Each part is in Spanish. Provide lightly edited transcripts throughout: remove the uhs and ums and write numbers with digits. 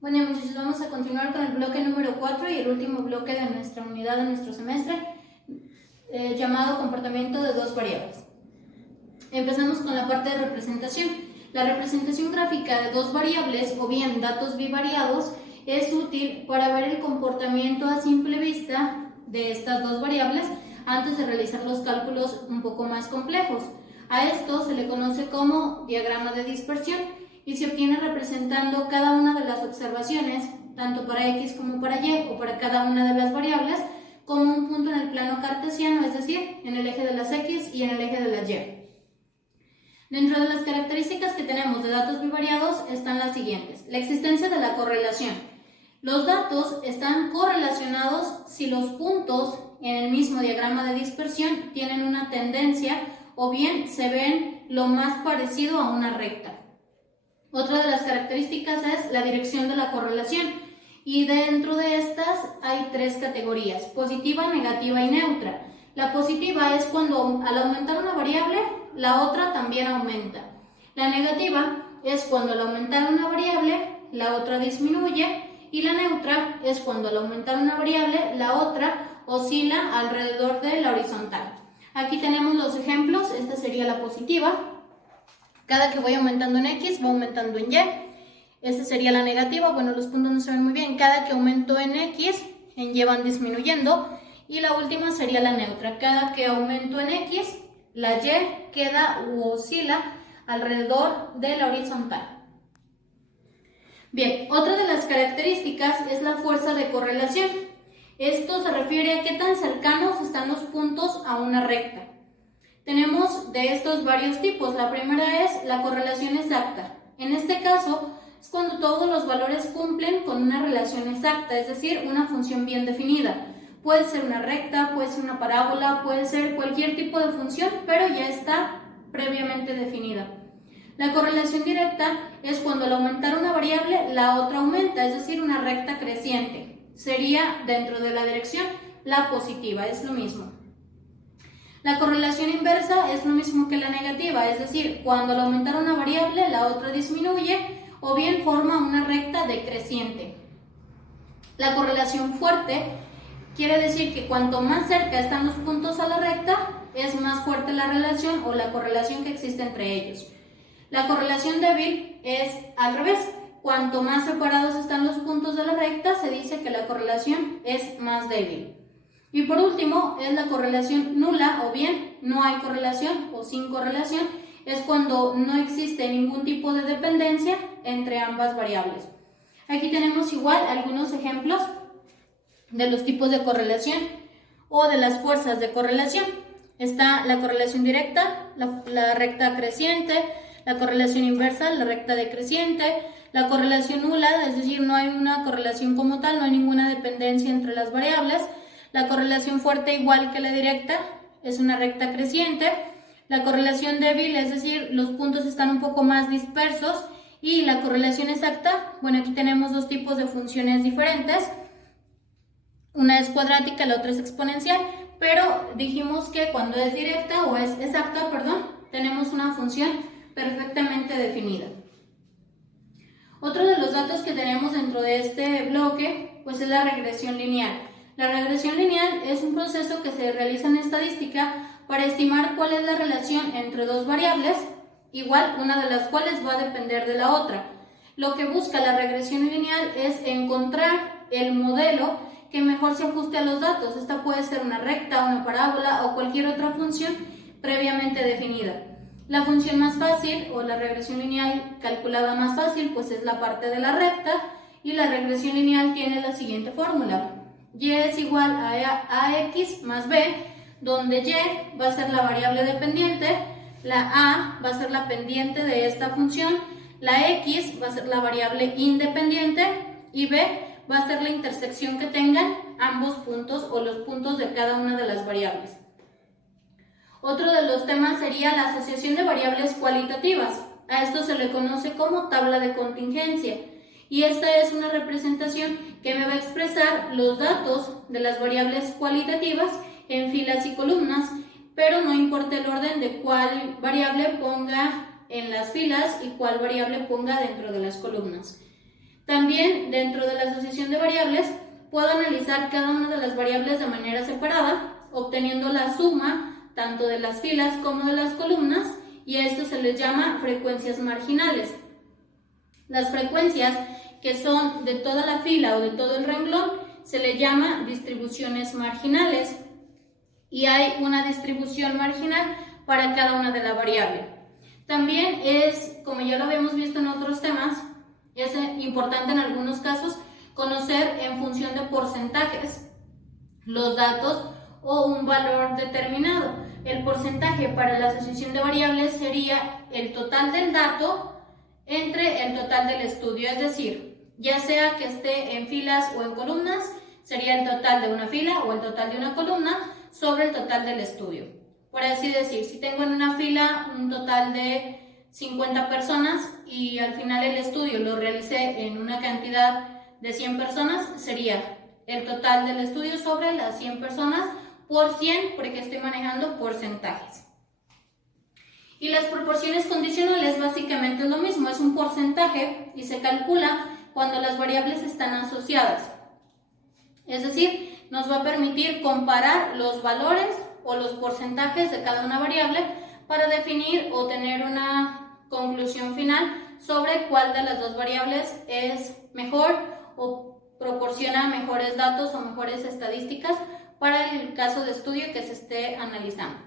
Bueno, muchachos, vamos a continuar con el bloque número 4 y el último bloque de nuestra unidad de nuestro semestre, llamado comportamiento de dos variables. Empezamos con la parte de representación. La representación gráfica de dos variables o bien datos bivariados es útil para ver el comportamiento a simple vista de estas dos variables antes de realizar los cálculos un poco más complejos. A esto se le conoce como diagrama de dispersión y se obtiene representando cada una de las observaciones, tanto para X como para Y o para cada una de las variables, como un punto en el plano cartesiano, es decir, en el eje de las X y en el eje de las Y. Dentro de las características que tenemos de datos bivariados están las siguientes. La existencia de la correlación. Los datos están correlacionados si los puntos en el mismo diagrama de dispersión tienen una tendencia o bien se ven lo más parecido a una recta. Otra de las características es la dirección de la correlación y dentro de estas hay tres categorías: positiva, negativa y neutra. La positiva es cuando al aumentar una variable, la otra también aumenta. La negativa es cuando al aumentar una variable, la otra disminuye, y la neutra es cuando al aumentar una variable, la otra oscila alrededor de la horizontal. Aquí tenemos los ejemplos. Esta sería la positiva. Cada que voy aumentando en X, va aumentando en Y. Esta sería la negativa. Bueno, los puntos no se ven muy bien. Cada que aumento en X, en Y van disminuyendo. Y la última sería la neutra. Cada que aumento en X, la Y queda u oscila alrededor de la horizontal. Bien, otra de las características es la fuerza de correlación. Esto se refiere a qué tan cercanos están los puntos a una recta. Tenemos de estos varios tipos. La primera es la correlación exacta. En este caso es cuando todos los valores cumplen con una relación exacta, es decir, una función bien definida. Puede ser una recta, puede ser una parábola, puede ser cualquier tipo de función, pero ya está previamente definida. La correlación directa es cuando al aumentar una variable, la otra aumenta, es decir, una recta creciente. Sería dentro de la dirección la positiva, es lo mismo. La correlación inversa es lo mismo que la negativa, es decir, cuando al aumentar una variable, la otra disminuye o bien forma una recta decreciente. La correlación fuerte quiere decir que cuanto más cerca están los puntos a la recta, es más fuerte la relación o la correlación que existe entre ellos. La correlación débil es al revés. Cuanto más separados están los puntos de la recta, se dice que la correlación es más débil. Y por último, es la correlación nula, o bien no hay correlación o sin correlación. Es cuando no existe ningún tipo de dependencia entre ambas variables. Aquí tenemos igual algunos ejemplos de los tipos de correlación o de las fuerzas de correlación. Está la correlación directa, la recta creciente, la correlación inversa, la recta decreciente, la correlación nula, es decir, no hay una correlación como tal, no hay ninguna dependencia entre las variables. La correlación fuerte, igual que la directa, es una recta creciente. La correlación débil, es decir, los puntos están un poco más dispersos. Y la correlación exacta, bueno, aquí tenemos dos tipos de funciones diferentes. Una es cuadrática, la otra es exponencial, pero dijimos que cuando es directa o es exacta, tenemos una función perfectamente definida. Otro de los datos que tenemos dentro de este bloque, pues es la regresión lineal. La regresión lineal es un proceso que se realiza en estadística para estimar cuál es la relación entre dos variables, igual una de las cuales va a depender de la otra. Lo que busca la regresión lineal es encontrar el modelo que mejor se ajuste a los datos. Esta puede ser una recta, una parábola o cualquier otra función previamente definida. La función más fácil o la regresión lineal calculada más fácil pues es la parte de la recta, y la regresión lineal tiene la siguiente fórmula: Y es igual a AX más B, donde Y va a ser la variable dependiente, la A va a ser la pendiente de esta función, la X va a ser la variable independiente y B va a ser la intersección que tengan ambos puntos o los puntos de cada una de las variables. Otro de los temas sería la asociación de variables cualitativas. A esto se le conoce como tabla de contingencia. Y esta es una representación que me va a expresar los datos de las variables cualitativas en filas y columnas, pero no importa el orden de cuál variable ponga en las filas y cuál variable ponga dentro de las columnas. También dentro de la asociación de variables puedo analizar cada una de las variables de manera separada, obteniendo la suma tanto de las filas como de las columnas, y a esto se les llama frecuencias marginales. Las frecuencias que son de toda la fila o de todo el renglón se le llama distribuciones marginales, y hay una distribución marginal para cada una de las variables. También es, como ya lo habíamos visto en otros temas, es importante en algunos casos conocer en función de porcentajes los datos o un valor determinado. El porcentaje para la asociación de variables sería el total del dato entre el total del estudio, es decir, ya sea que esté en filas o en columnas, sería el total de una fila o el total de una columna sobre el total del estudio. Por así decir, si tengo en una fila un total de 50 personas y al final el estudio lo realicé en una cantidad de 100 personas, sería el total del estudio sobre las 100 personas por 100, porque estoy manejando porcentajes. Y las proporciones condicionales básicamente es lo mismo, es un porcentaje y se calcula cuando las variables están asociadas. Es decir, nos va a permitir comparar los valores o los porcentajes de cada una variable para definir o tener una conclusión final sobre cuál de las dos variables es mejor o proporciona mejores datos o mejores estadísticas para el caso de estudio que se esté analizando.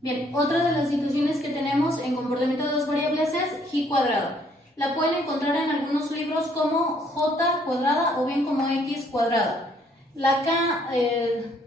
Bien, otra de las situaciones que tenemos en comportamiento de dos variables es y cuadrada. La pueden encontrar en algunos libros como j cuadrada o bien como x cuadrada. La k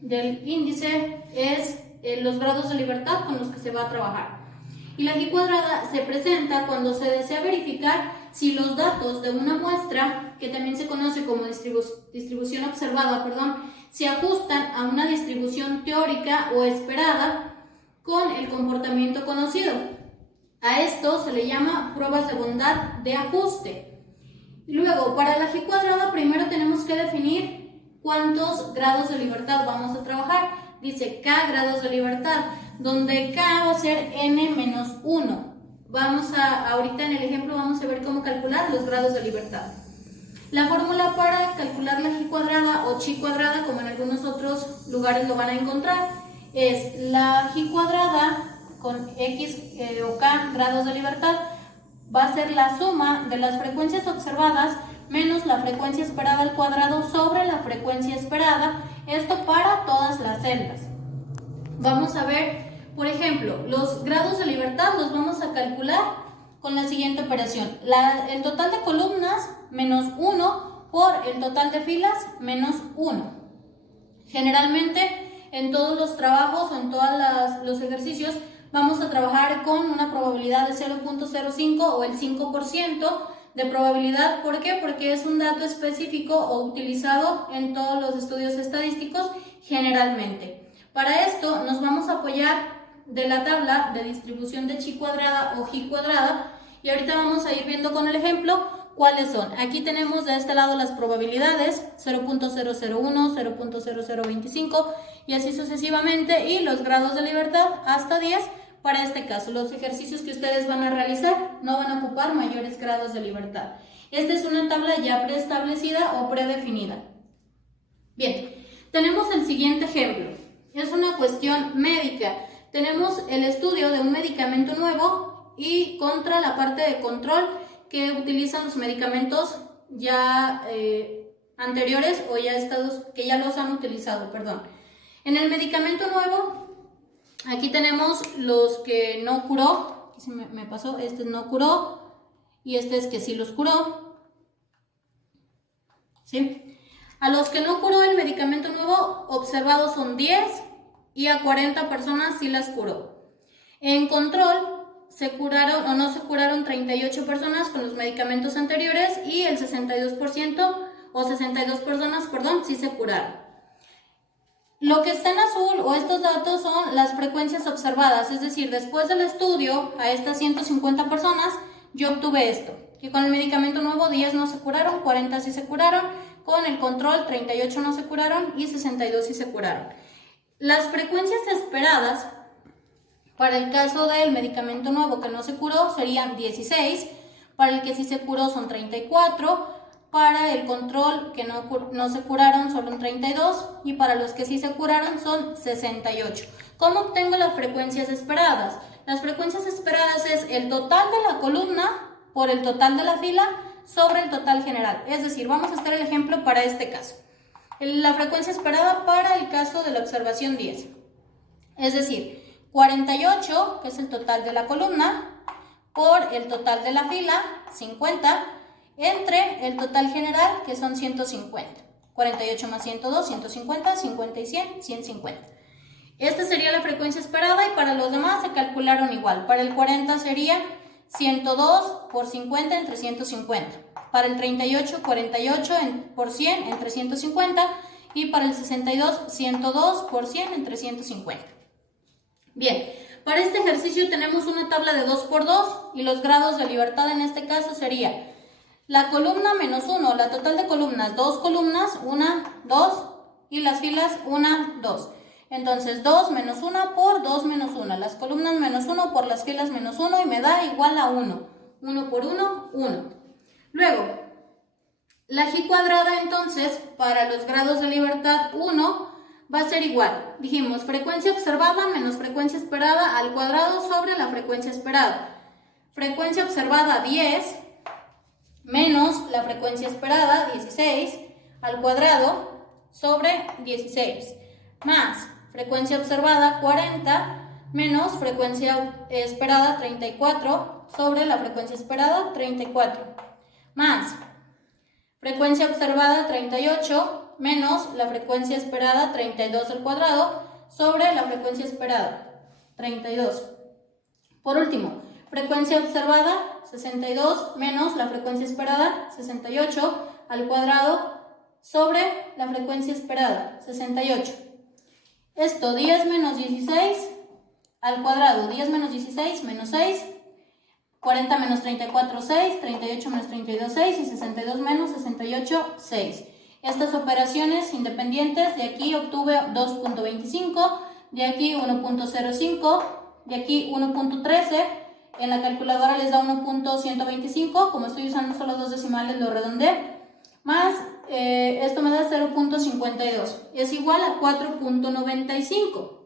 del índice es los grados de libertad con los que se va a trabajar. Y la y cuadrada se presenta cuando se desea verificar si los datos de una muestra, que también se conoce como distribución observada, se ajustan a una distribución teórica o esperada con el comportamiento conocido. A esto se le llama pruebas de bondad de ajuste. Luego, para la g cuadrada, primero tenemos que definir cuántos grados de libertad vamos a trabajar. Dice k grados de libertad, donde k va a ser n menos 1. Ahorita en el ejemplo vamos a ver cómo calcular los grados de libertad. La fórmula para calcular la g cuadrada o chi cuadrada, como en algunos otros lugares lo van a encontrar, es la g cuadrada con x o k grados de libertad va a ser la suma de las frecuencias observadas menos la frecuencia esperada al cuadrado sobre la frecuencia esperada, esto para todas las celdas. Vamos a ver, por ejemplo, los grados de libertad los vamos a calcular con la siguiente operación. El total de columnas menos 1 por el total de filas menos 1. Generalmente en todos los trabajos o en todos los ejercicios vamos a trabajar con una probabilidad de 0.05 o el 5% de probabilidad. ¿Por qué? Porque es un dato específico o utilizado en todos los estudios estadísticos generalmente. Para esto nos vamos a apoyar de la tabla de distribución de chi cuadrada o gi cuadrada y ahorita vamos a ir viendo con el ejemplo cuáles son. Aquí tenemos de este lado las probabilidades 0.001, 0.0025 y así sucesivamente, y los grados de libertad hasta 10. Para este caso, los ejercicios que ustedes van a realizar no van a ocupar mayores grados de libertad. Esta es una tabla ya preestablecida o predefinida. Bien, tenemos el siguiente ejemplo. Es una cuestión médica. Tenemos el estudio de un medicamento nuevo y contra la parte de control que utilizan los medicamentos ya anteriores o ya que ya los han utilizado, En el medicamento nuevo, aquí tenemos los que no curó, se me pasó, este no curó y este es que sí los curó. ¿Sí? A los que no curó el medicamento nuevo, observados son 10 y a 40 personas sí las curó. En control, se curaron o no se curaron 38 personas con los medicamentos anteriores y el 62% o 62 personas, sí se curaron. Lo que está en azul o estos datos son las frecuencias observadas, es decir, después del estudio a estas 150 personas yo obtuve esto, que con el medicamento nuevo 10 no se curaron, 40 sí se curaron, con el control 38 no se curaron y 62 sí se curaron. Las frecuencias esperadas para el caso del medicamento nuevo que no se curó serían 16, para el que sí se curó son 34, para el control que no se curaron son 32 y para los que sí se curaron son 68. ¿Cómo obtengo las frecuencias esperadas? Las frecuencias esperadas es el total de la columna por el total de la fila sobre el total general. Es decir, vamos a hacer el ejemplo para este caso. La frecuencia esperada para el caso de la observación 10. Es decir, 48, que es el total de la columna, por el total de la fila, 50, entre el total general, que son 150. 48 más 102, 150, 50 y 100, 150. Esta sería la frecuencia esperada y para los demás se calcularon igual. Para el 40 sería 102 por 50 entre 150. Para el 38, 48 por 100 entre 150. Y para el 62, 102 por 100 entre 150. Bien, para este ejercicio tenemos una tabla de 2 por 2 y los grados de libertad en este caso sería la columna menos 1, la total de columnas, 2 columnas, 1, 2 y las filas 1, 2. Entonces 2 menos 1 por 2 menos 1, las columnas menos 1 por las filas menos 1 y me da igual a 1. 1 por 1, 1. Luego, la G cuadrada entonces para los grados de libertad 1 va a ser igual. Dijimos frecuencia observada menos frecuencia esperada al cuadrado sobre la frecuencia esperada. Frecuencia observada 10 menos la frecuencia esperada 16 al cuadrado sobre 16 más frecuencia observada 40 menos frecuencia esperada 34 sobre la frecuencia esperada 34 más frecuencia observada 38 menos la frecuencia esperada 32 al cuadrado sobre la frecuencia esperada 32. Por último, frecuencia observada 62 menos la frecuencia esperada 68 al cuadrado sobre la frecuencia esperada 68. Esto 10 menos 16 al cuadrado, 10 menos 16 menos 6, 40 menos 34, 6, 38 menos 32, 6 y 62 menos 68, 6. Estas operaciones independientes, de aquí obtuve 2.25, de aquí 1.05, de aquí 1.13, en la calculadora les da 1.125, como estoy usando solo dos decimales lo redondeé, más esto me da 0.52, es igual a 4.95.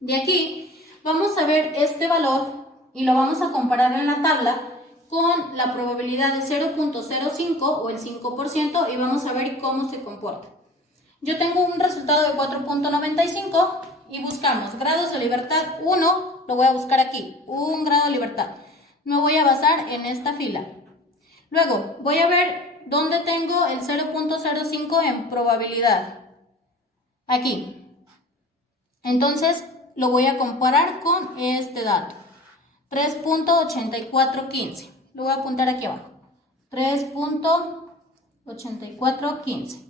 De aquí vamos a ver este valor y lo vamos a comparar en la tabla con la probabilidad de 0.05 o el 5% y vamos a ver cómo se comporta. Yo tengo un resultado de 4.95 y buscamos grados de libertad 1, lo voy a buscar aquí, un grado de libertad. Me voy a basar en esta fila. Luego voy a ver dónde tengo el 0.05 en probabilidad. Aquí. Entonces lo voy a comparar con este dato. 3.8415. Lo voy a apuntar aquí abajo. 3.8415.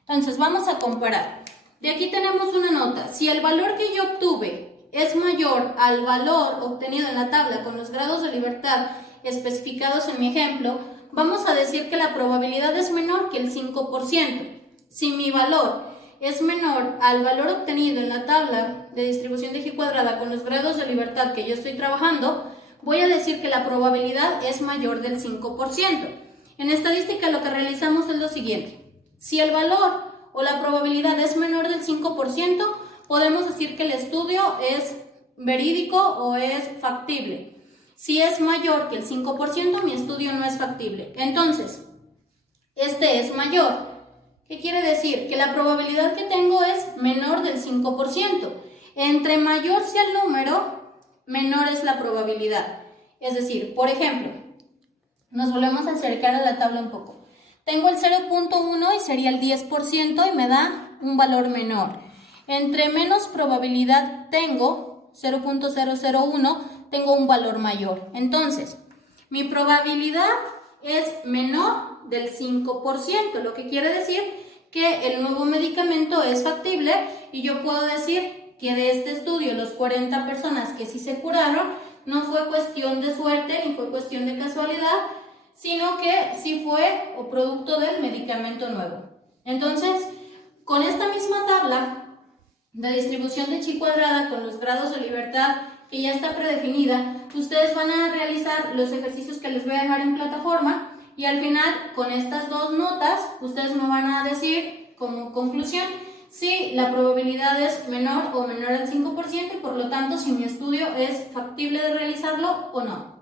Entonces vamos a comparar. De aquí tenemos una nota. Si el valor que yo obtuve es mayor al valor obtenido en la tabla con los grados de libertad especificados en mi ejemplo, vamos a decir que la probabilidad es menor que el 5%. Si mi valor es menor al valor obtenido en la tabla de distribución de G cuadrada con los grados de libertad que yo estoy trabajando, voy a decir que la probabilidad es mayor del 5%. En estadística lo que realizamos es lo siguiente. Si el valor o la probabilidad es menor del 5%, podemos decir que el estudio es verídico o es factible. Si es mayor que el 5%, mi estudio no es factible. Entonces, este es mayor. ¿Qué quiere decir? Que la probabilidad que tengo es menor del 5%. Entre mayor sea el número, menor es la probabilidad. Es decir, por ejemplo, nos volvemos a acercar a la tabla un poco. Tengo el 0.1 y sería el 10% y me da un valor menor. Entre menos probabilidad tengo, 0.001, tengo un valor mayor. Entonces, mi probabilidad es menor del 5%, lo que quiere decir que el nuevo medicamento es factible y yo puedo decir que de este estudio, los 40 personas que sí se curaron, no fue cuestión de suerte ni fue cuestión de casualidad, sino que sí fue o producto del medicamento nuevo. Entonces, con esta misma tabla de distribución de chi cuadrada con los grados de libertad que ya está predefinida, ustedes van a realizar los ejercicios que les voy a dejar en plataforma y al final, con estas dos notas, ustedes me van a decir como conclusión si la probabilidad es menor o menor al 5% y por lo tanto si mi estudio es factible de realizarlo o no.